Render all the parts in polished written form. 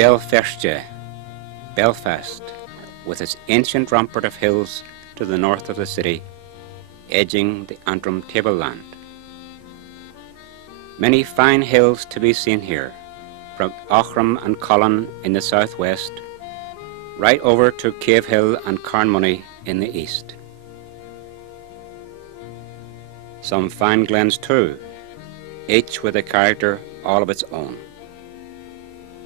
Belfast, Belfast, with its ancient rampart of hills to the north of the city, edging the Antrim tableland. Many fine hills to be seen here, from Aughrim and Colin in the southwest, right over to Cave Hill and Carnmoney in the east. Some fine glens too, each with a character all of its own.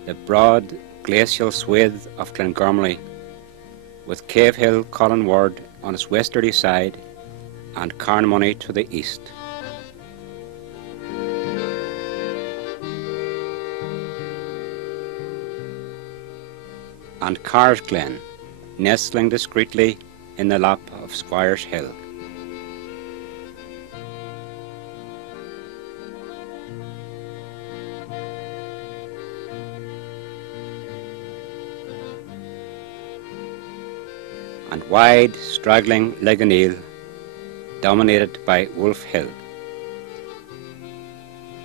The broad glacial swathe of Glengormley, with Cave Hill Colin Ward on its westerly side and Carnmoney to the east. And Carr's Glen, nestling discreetly in the lap of Squire's Hill. And wide, straggling Leganeel, dominated by Wolf Hill.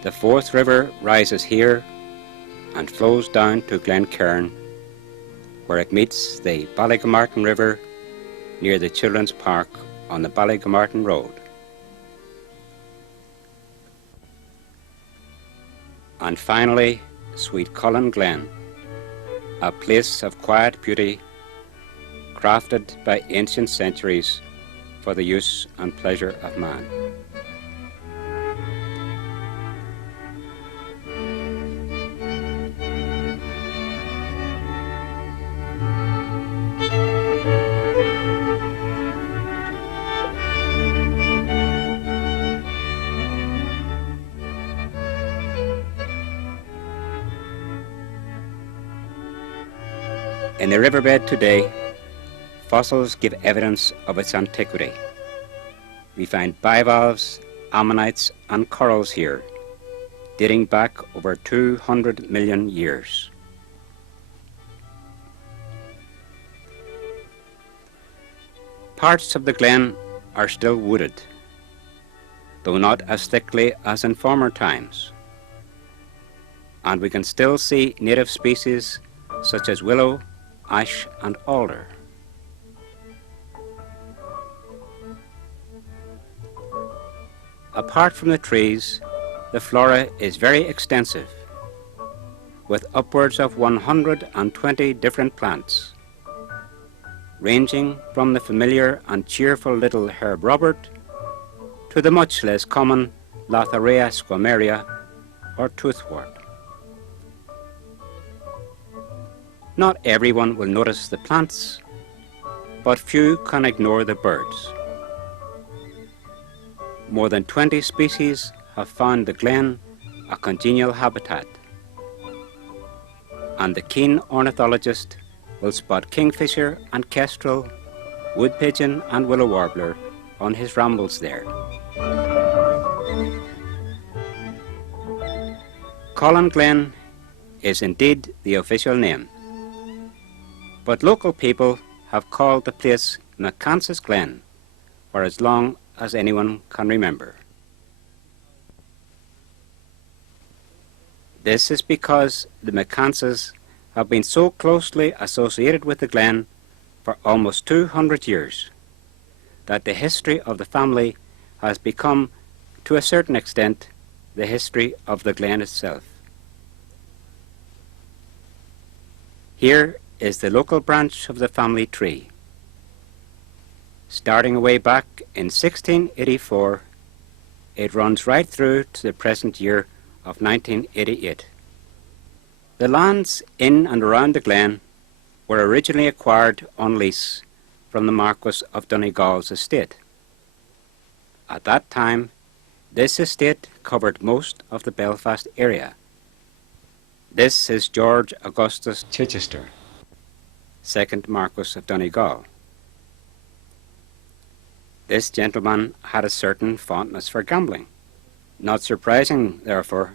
The Forth River rises here and flows down to Glencairn, where it meets the Ballygamartin River near the Children's Park on the Ballygamartin Road. And finally, sweet Colin Glen, a place of quiet beauty, crafted by ancient centuries for the use and pleasure of man. In the riverbed today, fossils give evidence of its antiquity. We find bivalves, ammonites and corals here, dating back over 200 million years. Parts of the glen are still wooded, though not as thickly as in former times, and we can still see native species such as willow, ash and alder. Apart from the trees, the flora is very extensive, with upwards of 120 different plants, ranging from the familiar and cheerful little herb Robert to the much less common Latharea squamaria or toothwort. Not everyone will notice the plants, but few can ignore the birds. More than 20 species have found the glen a congenial habitat, and the keen ornithologist will spot kingfisher and kestrel, wood pigeon and willow warbler on his rambles there. Colin Glen is indeed the official name, but local people have called the place Mccance's Glen for as long as anyone can remember. This is because the Mccances have been so closely associated with the glen for almost 200 years that the history of the family has become, to a certain extent, the history of the glen itself. Here is the local branch of the family tree. Starting way back in 1684, it runs right through to the present year of 1988. The lands in and around the glen were originally acquired on lease from the Marquess of Donegal's estate. At that time, this estate covered most of the Belfast area. This is George Augustus Chichester, 2nd Marquess of Donegal. This gentleman had a certain fondness for gambling. Not surprising, therefore,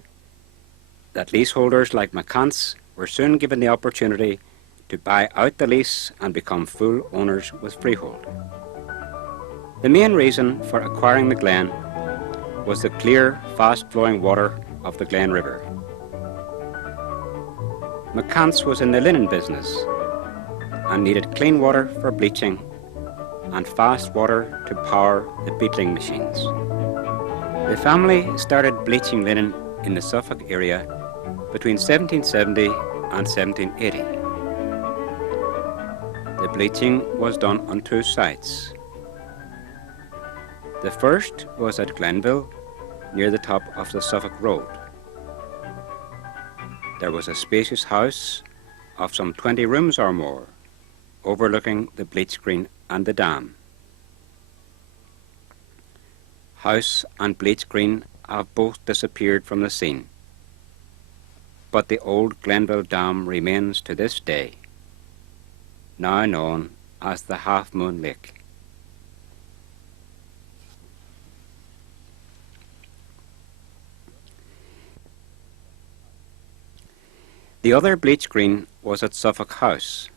that leaseholders like Mccance were soon given the opportunity to buy out the lease and become full owners with freehold. The main reason for acquiring the glen was the clear, fast-flowing water of the Glen River. Mccance was in the linen business and needed clean water for bleaching and fast water to power the beetling machines. The family started bleaching linen in the Suffolk area between 1770 and 1780. The bleaching was done on two sites. The first was at Glenville, near the top of the Suffolk Road. There was a spacious house of some 20 rooms or more, overlooking the bleach screen and the dam. House and bleach green have both disappeared from the scene, but the old Glenville Dam remains to this day, now known as the Half Moon Lake. The other bleach green was at Suffolk House,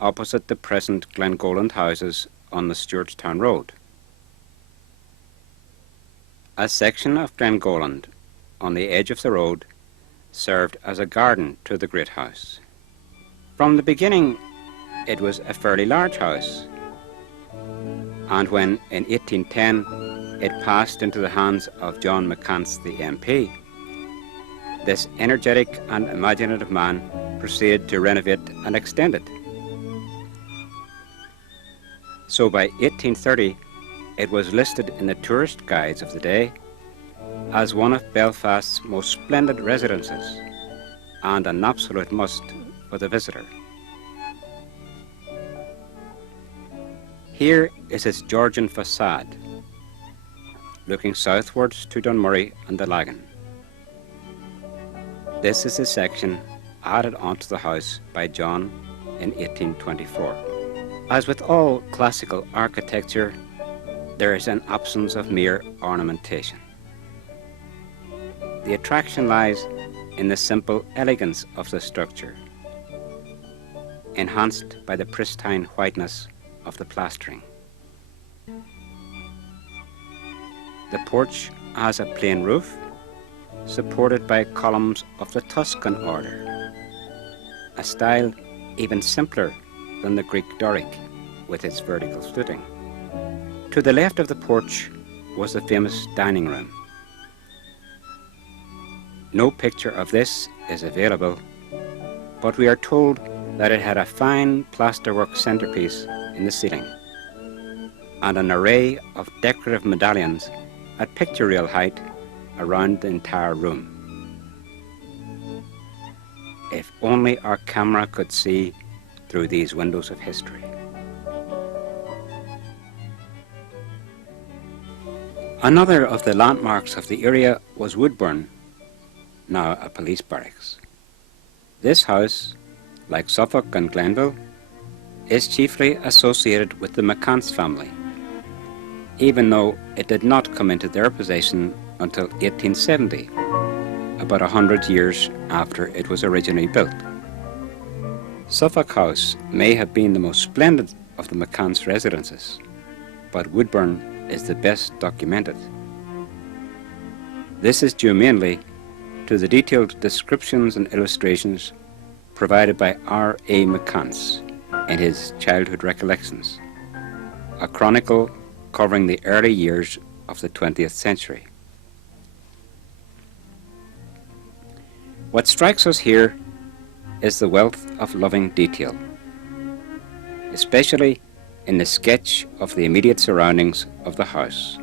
opposite the present Glengoland houses on the Stewartstown Road. A section of Glengoland on the edge of the road served as a garden to the great house. From the beginning, it was a fairly large house, and when in 1810 it passed into the hands of John Mccance, the MP, this energetic and imaginative man proceeded to renovate and extend it. So by 1830, it was listed in the tourist guides of the day as one of Belfast's most splendid residences and an absolute must for the visitor. Here is its Georgian facade, looking southwards to Dunmurry and the Lagan. This is a section added onto the house by John in 1824. As with all classical architecture, there is an absence of mere ornamentation. The attraction lies in the simple elegance of the structure, enhanced by the pristine whiteness of the plastering. The porch has a plain roof, supported by columns of the Tuscan order, a style even simpler than the Greek Doric with its vertical fluting. To the left of the porch was the famous dining room. No picture of this is available, but we are told that it had a fine plasterwork centerpiece in the ceiling and an array of decorative medallions at pictorial height around the entire room. If only our camera could see through these windows of history. Another of the landmarks of the area was Woodburn, now a police barracks. This house, like Suffolk and Glenville, is chiefly associated with the Mccance family, even though it did not come into their possession until 1870, about 100 years after it was originally built. Suffolk House may have been the most splendid of the Mccance residences, but Woodburn is the best documented. This is due mainly to the detailed descriptions and illustrations provided by R.A. Mccance in his Childhood Recollections, a chronicle covering the early years of the 20th century. What strikes us here is the wealth of loving detail, especially in the sketch of the immediate surroundings of the house.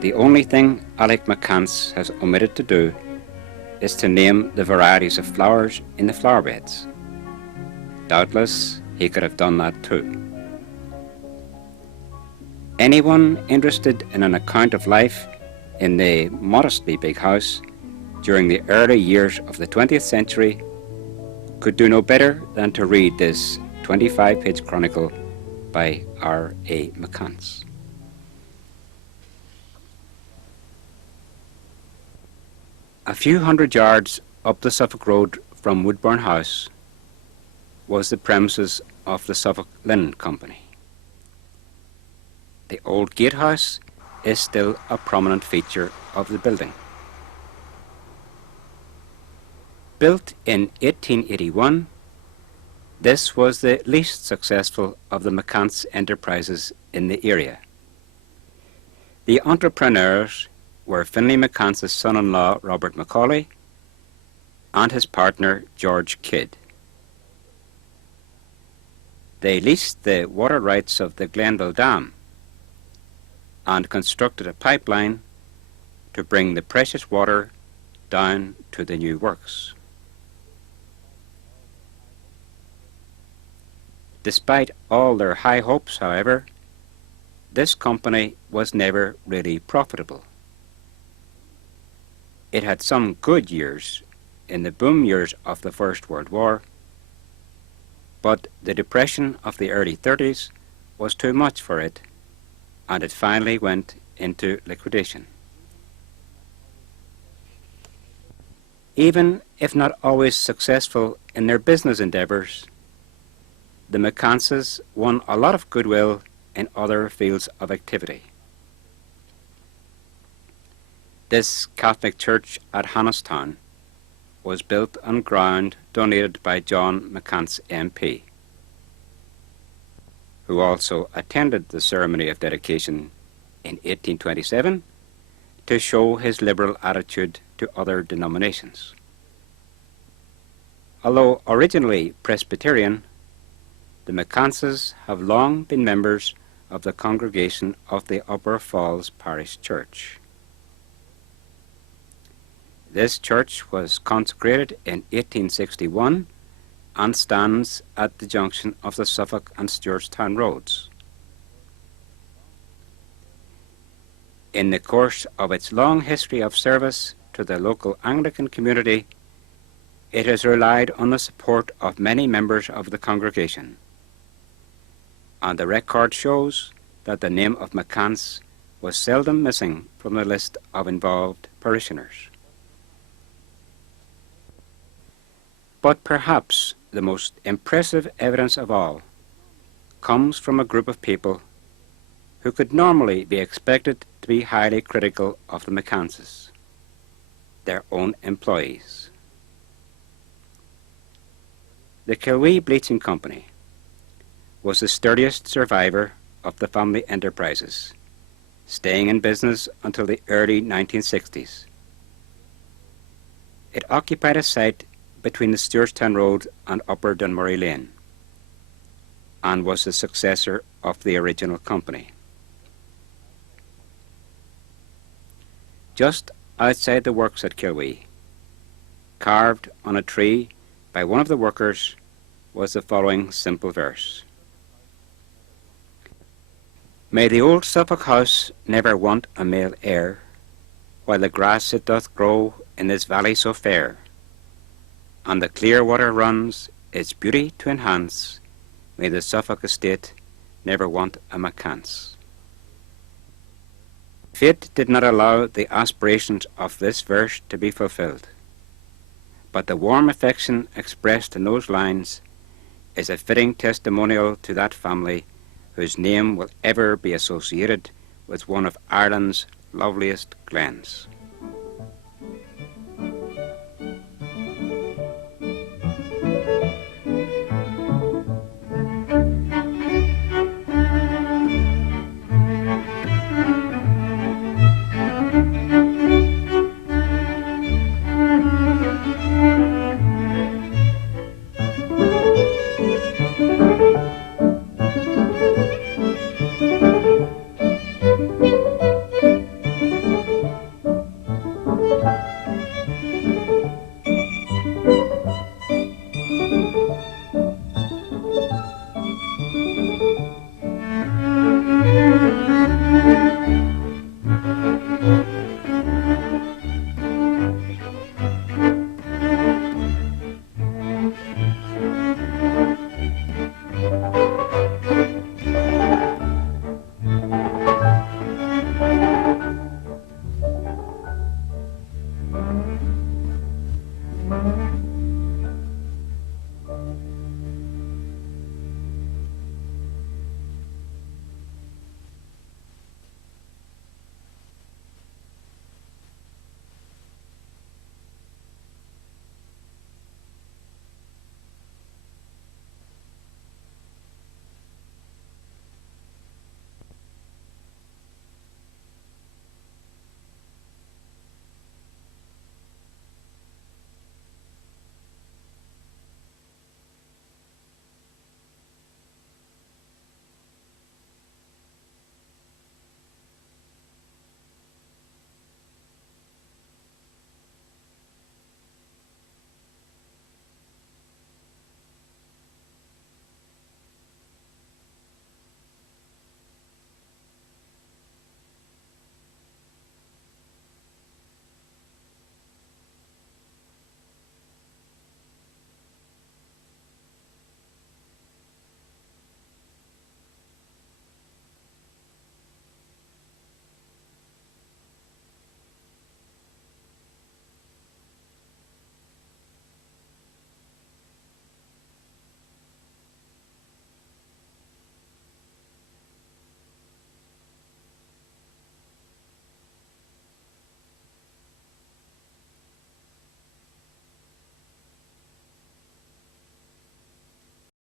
The only thing Alec Mccance has omitted to do is to name the varieties of flowers in the flower beds. Doubtless he could have done that too. Anyone interested in an account of life in the modestly big house during the early years of the 20th century could do no better than to read this 25-page chronicle by R.A. Mccance. A few hundred yards up the Suffolk Road from Woodburn House was the premises of the Suffolk Linen Company. The old gatehouse is still a prominent feature of the building. Built in 1881, this was the least successful of the Mccance enterprises in the area. The entrepreneurs were Finlay Mccance's son-in-law Robert Macaulay and his partner George Kidd. They leased the water rights of the Glenville Dam and constructed a pipeline to bring the precious water down to the new works. Despite all their high hopes, however, this company was never really profitable. It had some good years in the boom years of the First World War, but the depression of the early 30s was too much for it, and it finally went into liquidation. Even if not always successful in their business endeavors, the Mccances won a lot of goodwill in other fields of activity. This Catholic church at Hannistown was built on ground donated by John Mccance MP, who also attended the ceremony of dedication in 1827 to show his liberal attitude to other denominations. Although originally Presbyterian, the Mccances have long been members of the congregation of the Upper Falls Parish Church. This church was consecrated in 1861 and stands at the junction of the Suffolk and Stewartstown roads. In the course of its long history of service to the local Anglican community, it has relied on the support of many members of the congregation, and the record shows that the name of Mccance was seldom missing from the list of involved parishioners. But perhaps the most impressive evidence of all comes from a group of people who could normally be expected to be highly critical of the Mccances, their own employees. The Kilwee Bleaching Company was the sturdiest survivor of the family enterprises, staying in business until the early 1960s. It occupied a site between the Stewartstown Road and Upper Dunmurry Lane, and was the successor of the original company. Just outside the works at Kilwee, carved on a tree by one of the workers, was the following simple verse: "May the old Suffolk house never want a male heir, while the grass it doth grow in this valley so fair, and the clear water runs its beauty to enhance, may the Suffolk estate never want a Mccance." Fate did not allow the aspirations of this verse to be fulfilled, but the warm affection expressed in those lines is a fitting testimonial to that family whose name will ever be associated with one of Ireland's loveliest glens.